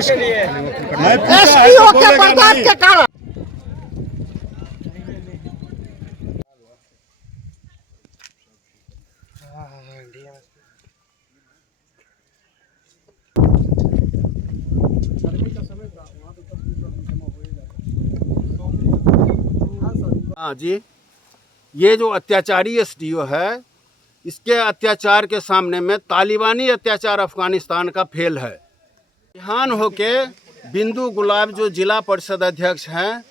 SPO के बर्बाद के कारण। हाँ जी, ये जो अत्याचारी एसडीओ है, इसके अत्याचार के सामने में तालिबानी अत्याचार अफगानिस्तान का फेल है। बिहान होके बिंदु गुलाब जो जिला परिषद अध्यक्ष हैं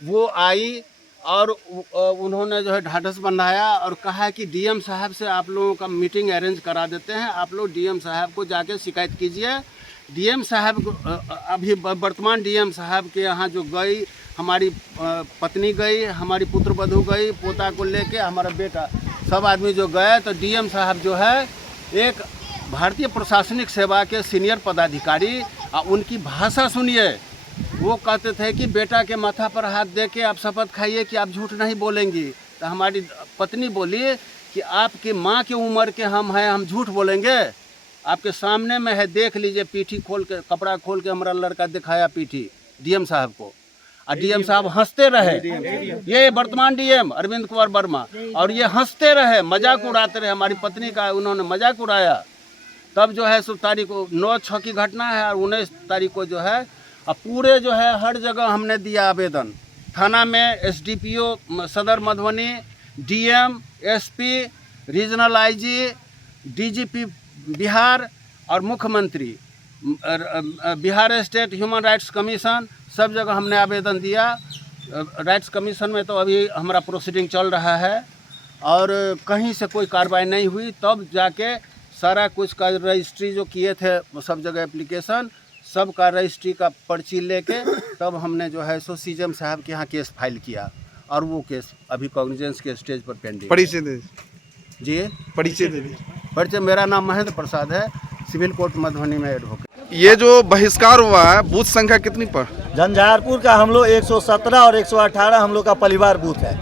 वो आई और उन्होंने जो है ढाढ़स बंधाया और कहा कि डीएम साहब से आप लोगों का मीटिंग अरेंज करा देते हैं, आप लोग डीएम साहब को जाके शिकायत कीजिए। डीएम साहब अभी वर्तमान डीएम साहब के यहाँ जो गई, हमारी पत्नी गई, हमारी पुत्र वधू गई, पोता को लेके हमारा बेटा, सब आदमी जो गए, तो डीएम साहब जो है एक भारतीय प्रशासनिक सेवा के सीनियर पदाधिकारी, उनकी भाषा सुनिए। वो कहते थे कि बेटा के माथा पर हाथ दे के आप शपथ खाइए कि आप झूठ नहीं बोलेंगी। तो हमारी पत्नी बोली कि आपकी माँ की उम्र के हम हैं, हम झूठ बोलेंगे? आपके सामने में है, देख लीजिए। पीठी खोल के, कपड़ा खोल के हमारा लड़का दिखाया पीठी डीएम साहब को, और डीएम साहब हंसते रहे। ये वर्तमान डीएम अरविंद कुमार वर्मा, और ये हंसते रहे, मजाक उड़ाते रहे। हमारी पत्नी का उन्होंने मजाक उड़ाया। तब जो है 16 तारीख को 9/6 की घटना है, और 19 तारीख को जो है अब पूरे जो है हर जगह हमने दिया आवेदन। थाना में एसडीपीओ सदर Madhubani, DM, SP, regional IG, DGP Bihar और मुख्यमंत्री, Bihar state human rights commission, सब जगह हमने आवेदन दिया। राइट्स कमीशन में तो अभी हमारा प्रोसीडिंग चल रहा है और कहीं से कोई कार्रवाई नहीं हुई। तब जाके सारा कुछ का रजिस्ट्री जो किए थे सब जगह एप्लीकेशन, सब का रजिस्ट्री का पर्ची लेके तब हमने जो है सो सीएम साहब के यहाँ केस फाइल किया, और वो केस अभी कॉग्निजेंस के स्टेज पर पेंडिंग। परिचय दे जी, परिचय। मेरा नाम महेंद्र प्रसाद है, सिविल कोर्ट मधुबनी में एडवोकेट। ये जो बहिष्कार हुआ है, बूथ संख्या कितनी पर? झंझारपुर का हम लोग 117 और 118 हम लोग का परिवार बूथ है,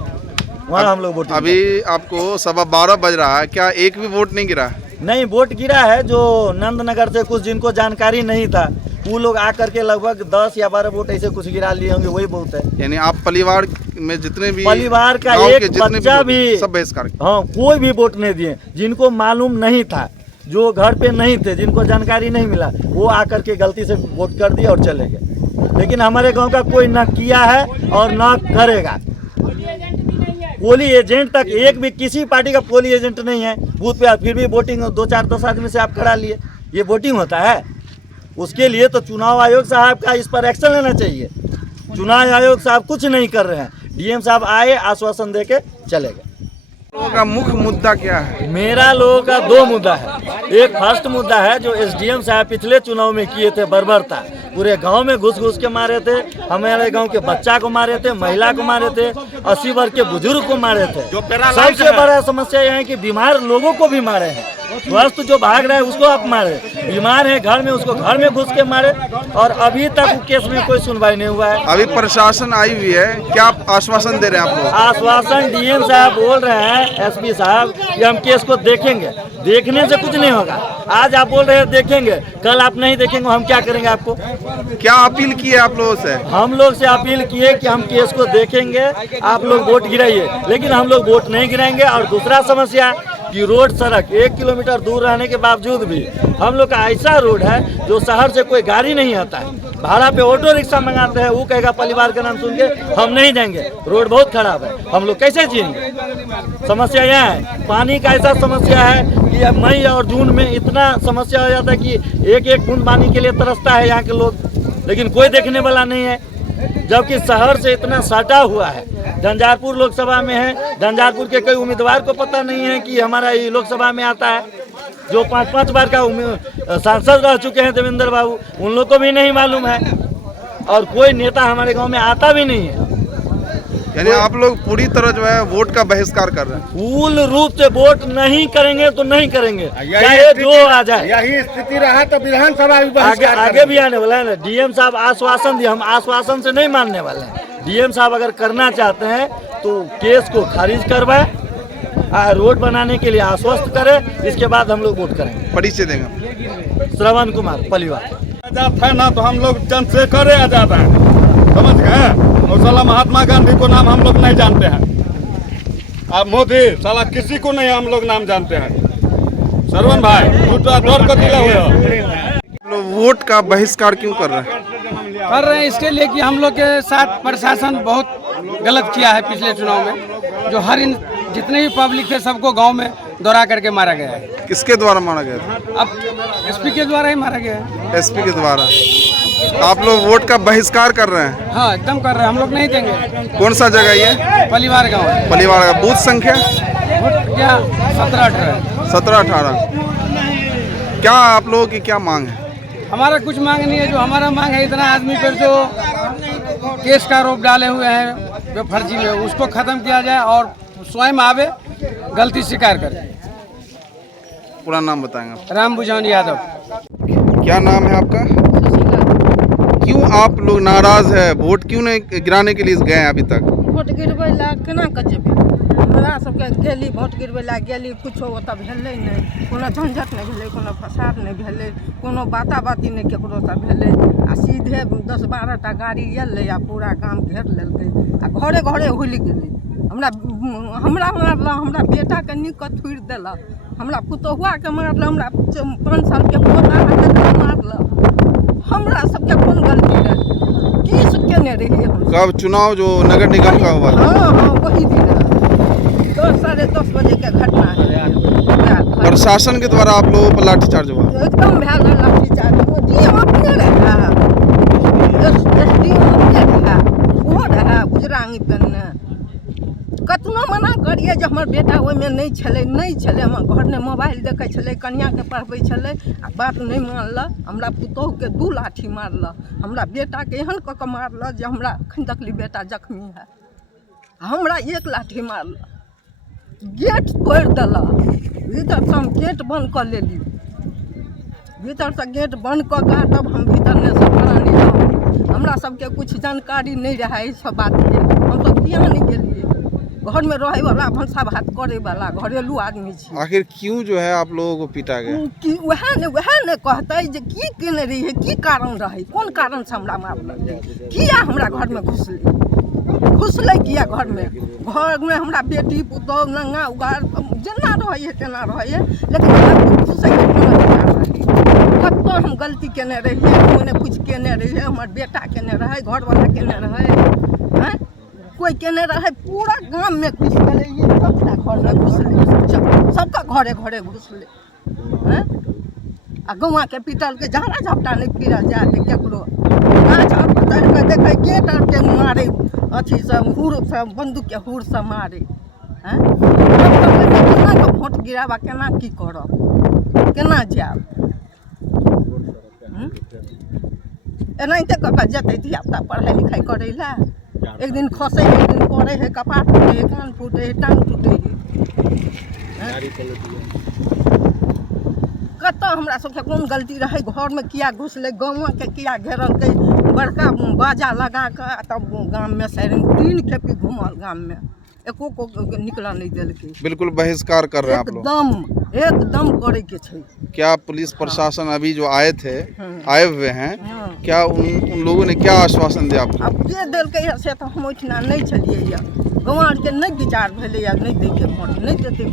वहाँ हम लोग वोट। अभी आपको 12:15 बज रहा है, क्या एक भी वोट नहीं गिरा? नहीं, वोट गिरा है। जो नंदनगर से कुछ जिनको जानकारी नहीं था वो लोग आकर के लगभग 10 या 12 वोट ऐसे कुछ गिरा लिए होंगे, वही बहुत है। यानी आप परिवार में जितने भी परिवार का एक बच्चा भी सब बहिष्कार? हाँ, कोई भी वोट नहीं दिए। जिनको मालूम नहीं था, जो घर पे नहीं थे, जिनको जानकारी नहीं मिला, वो आकर के गलती से वोट कर दिया और चले गए। लेकिन हमारे गांव का कोई न किया है और न करेगा। पोली एजेंट तक एक भी किसी पार्टी का पोली एजेंट नहीं है बूथ पे, फिर भी वोटिंग 2-4-10 आदमी से आप करा लिए, ये वोटिंग होता है? उसके लिए तो चुनाव आयोग साहब का इस पर एक्शन लेना चाहिए। चुनाव आयोग साहब कुछ नहीं कर रहे हैं। डीएम साहब आए, आश्वासन दे के चले गए। लोगों का मुख्य मुद्दा क्या है? मेरा लोगों का 2 मुद्दा है। एक फर्स्ट मुद्दा है जो एसडीएम साहब पिछले चुनाव में किए थे, बर्बरता। पूरे गांव में घुस घुस के मारे थे, हमारे गांव के बच्चा को मारे थे, महिला को मारे थे, 80 वर्ष के बुजुर्ग को मारे थे। सबसे बड़ा समस्या यह है कि बीमार लोगों को भी मारे हैं। स्वस्थ जो भाग रहा है उसको आप मारे, बीमार है घर में उसको घर में घुस के मारे, और अभी तक केस में कोई सुनवाई नहीं हुआ है। अभी प्रशासन आई हुई है, क्या आश्वासन दे रहे हैं आप लोग? आश्वासन डीएम साहब बोल रहे हैं, एसपी साहब, कि हम केस को देखेंगे। देखने से कुछ नहीं होगा। आज आप बोल रहे हैं देखेंगे, कल आप नहीं देखेंगे, हम क्या करेंगे आपको? क्या अपील की है आप लोगों से? हम लोग से अपील किए कि हम केस को देखेंगे, आप लोग वोट गिराइए, लेकिन हम लोग वोट नहीं गिराएंगे। और दूसरा समस्या कि रोड सड़क 1 किलोमीटर दूर रहने के बावजूद भी हम लोग का ऐसा रोड है जो शहर से कोई गाड़ी नहीं आता है, भाड़ा पे ऑटो रिक्शा मंगाते हैं, वो कहेगा परिवार का नाम सुन के हम नहीं जाएंगे। रोड बहुत खराब है, हम लोग कैसे जिएंगे? समस्या यह है। पानी का ऐसा समस्या है कि मई और जून में इतना समस्या हो जाता है कि एक बूंद पानी के लिए तरसता है यहाँ के लोग, लेकिन कोई देखने वाला नहीं है। जबकि शहर से इतना सटा हुआ है। झंझारपुर लोकसभा में है, झंझारपुर के कोई उम्मीदवार को पता नहीं है कि हमारा ये लोकसभा में आता है। जो 5-5 बार का सांसद रह चुके हैं देवेंद्र बाबू, उन लोग को भी नहीं मालूम है, और कोई नेता हमारे गांव में आता भी नहीं है। यानी आप लोग पूरी तरह जो है वोट का बहिष्कार कर रहे हैं? पूर्ण रूप से वोट नहीं करेंगे तो नहीं करेंगे, चाहे जो आ जाए। यही स्थिति रहा तो विधानसभा आगे भी आने वाला है ना। डीएम साहब आश्वासन दिए, हम आश्वासन से नहीं मानने वाले हैं। डीएम साहब अगर करना चाहते हैं तो केस को खारिज करवाए, रोड बनाने के लिए आश्वस्त करें, इसके बाद हम लोग वोट करेंगे। परिचय देंगे? श्रवण कुमार, परिवार। आजाद है ना, तो हम लोग चंद्रशेखर आजाद हैं, समझ गए। और साला महात्मा गांधी को नाम हम लोग नहीं जानते हैं। अब मोदी साला किसी को नहीं हम लोग नाम जानते हैं। सरवन भाई झूठा दौर को दिला हुआ लोग वोट का बहिष्कार क्यों कर रहे हैं? कर रहे हैं इसके लिए कि हम लोग के साथ प्रशासन बहुत गलत किया है पिछले चुनाव में। जो जितने भी पब्लिक थे सबको गांव में दौरा करके मारा गया है। किसके द्वारा मारा गया था? अब एसपी के द्वारा ही मारा गया है। एसपी के द्वारा। आप लोग वोट का बहिष्कार कर रहे हैं? हाँ एकदम कर रहे हैं, हम लोग नहीं देंगे। कौन सा जगह ये? परिवार गाँव है। परिवार का बूथ संख्या? क्या 17-18। 17-18। क्या आप लोगों की क्या मांग है? हमारा कुछ मांग नहीं है। जो हमारा मांग है, इतना आदमी पर जो केस का आरोप डाले हुए हैं जो फर्जी में, उसको खत्म किया जाए और स्वयं आवे गलती स्वीकार करे। पूरा नाम बताएंगे? राम बुझान यादव। क्या नाम है आपका? क्यों आप लोग नाराज है? वोट क्यों नहीं गिराने के लिए गए हैं अभी तक? वोट गिरबै ला केना कजेबै? हमरा सबके गेली वोट गिरबै ला गेली, कुछो ओतऽ भेलै नहि, कोनो झंझट नहि भेलै, कोनो फसाद नहि भेलै, कोनो बाता बाती नहि केकरो सँ भेलै। आ सीधे 10-12 टा गाड़ी एलै आ पूरा गाम घेर लेलकै आ घरे घरे हुलि गेलै। हमरा मारलक, हमरा बेटाके नीक कऽ थुड़ि देलक, हमरा पुतहुआके मारलक, हमरा 5 सालके पोताके मारलक। हमरा सबके कोन गलती रहे? की सब केने रहिए हम? कब चुनाव जो नगर निगम का हुआ? हाँ वही दिन 10-10:30 बजे के घटना है। प्रशासन के द्वारा आप लोगों पर लाठीचार्ज हुआ? एकदम भए गेल लाठीचार्ज। डीएम अपने रहे, एसडीएम अपने रहे, ओहो रहे उजरांगी पेनने। कतनो मना करिए जे हमर बेटा ओहिमे नहीं छलै, हमर घर में मोबाइल देखै छलै, कन्याके पढ़बै छलै, आ बात नहीं मानलक। हमरा पुतहुके 2 लाठी मारलक, हमरा बेटाके एहन कऽ कऽ मारलक जे हमरा एखन तकली बेटा जख्मी है। हमरा 1 लाठी मारलक, गेट तोड़ि देलक। भीतर से हम गेट बंद कर लेली, भीतर से गेट बंद कऽ के तब हम भीतर ने से प्राणी। हमरा सबके कुछ जानकारी नहीं रहा इस सब बात के, हम सब किया नहीं गेलिए। घर में रहे वाला, भंसा भात करे वाला घरेलू आदमी छी। आखिर क्यों जो है आप लोगों को पीटा गया? कि वह ने कहते जे की केने रही है, की कारण रहे, कौन कारण से हमरा मारलक, किया हमरा घर में घुसले किया घर में हमरा बेटी पुतहु नंगा उगार जेना रहे है तेना रहे है, लेकिन घुसे के कोनो अधिकार नहीं। कतो हम गलती केने रहिए, मैंने कुछ केने रहिए, हमर बेटा केने रहे, घर वाला केने रहे, हैं कोई केने रहे, पूरा गांव में घुस गए। ये सबका घर में घुसले, सबका घरे घरे घुसले, हैं आ गौवा के पीटल के झाड़ा झपटा नहीं फिरा जाए केकरो। गाछ और पतर के देखे गेट और के मारे, अथी सब हुर सब बंदूक के हुर से मारे, हैं केना के वोट गिराबा, केना की करब, केना जाब? एनाहिते कऽ के जेतै धियापुता पढ़ाई लिखाई करै ला। एक दिन खसे, एक दिन पड़े है, कपार टूटे है, कान टूटे है, टांग टूटे है। कतऽ हमरा सबके कोन गलती रहे? घर में किया घुसले, गाँव के किया घेरलकै, बड़का बाजा लगा के तब गाँव में साइरन 3 खेपी घूमल, गाँव में एको को निकला नहीं देलकै। बिल्कुल बहिष्कार कर रहे हैं आप लोग? एकदम करे के छै। क्या पुलिस प्रशासन अभी जो आए हुए हैं, क्या उन लोगों ने क्या आश्वासन दिया आपको? अब जे देलकै से तो हम ओहिठिना नहीं छलिए, गाँव के नहीं विचार भेलै, नहीं दै के वोट नहीं देते।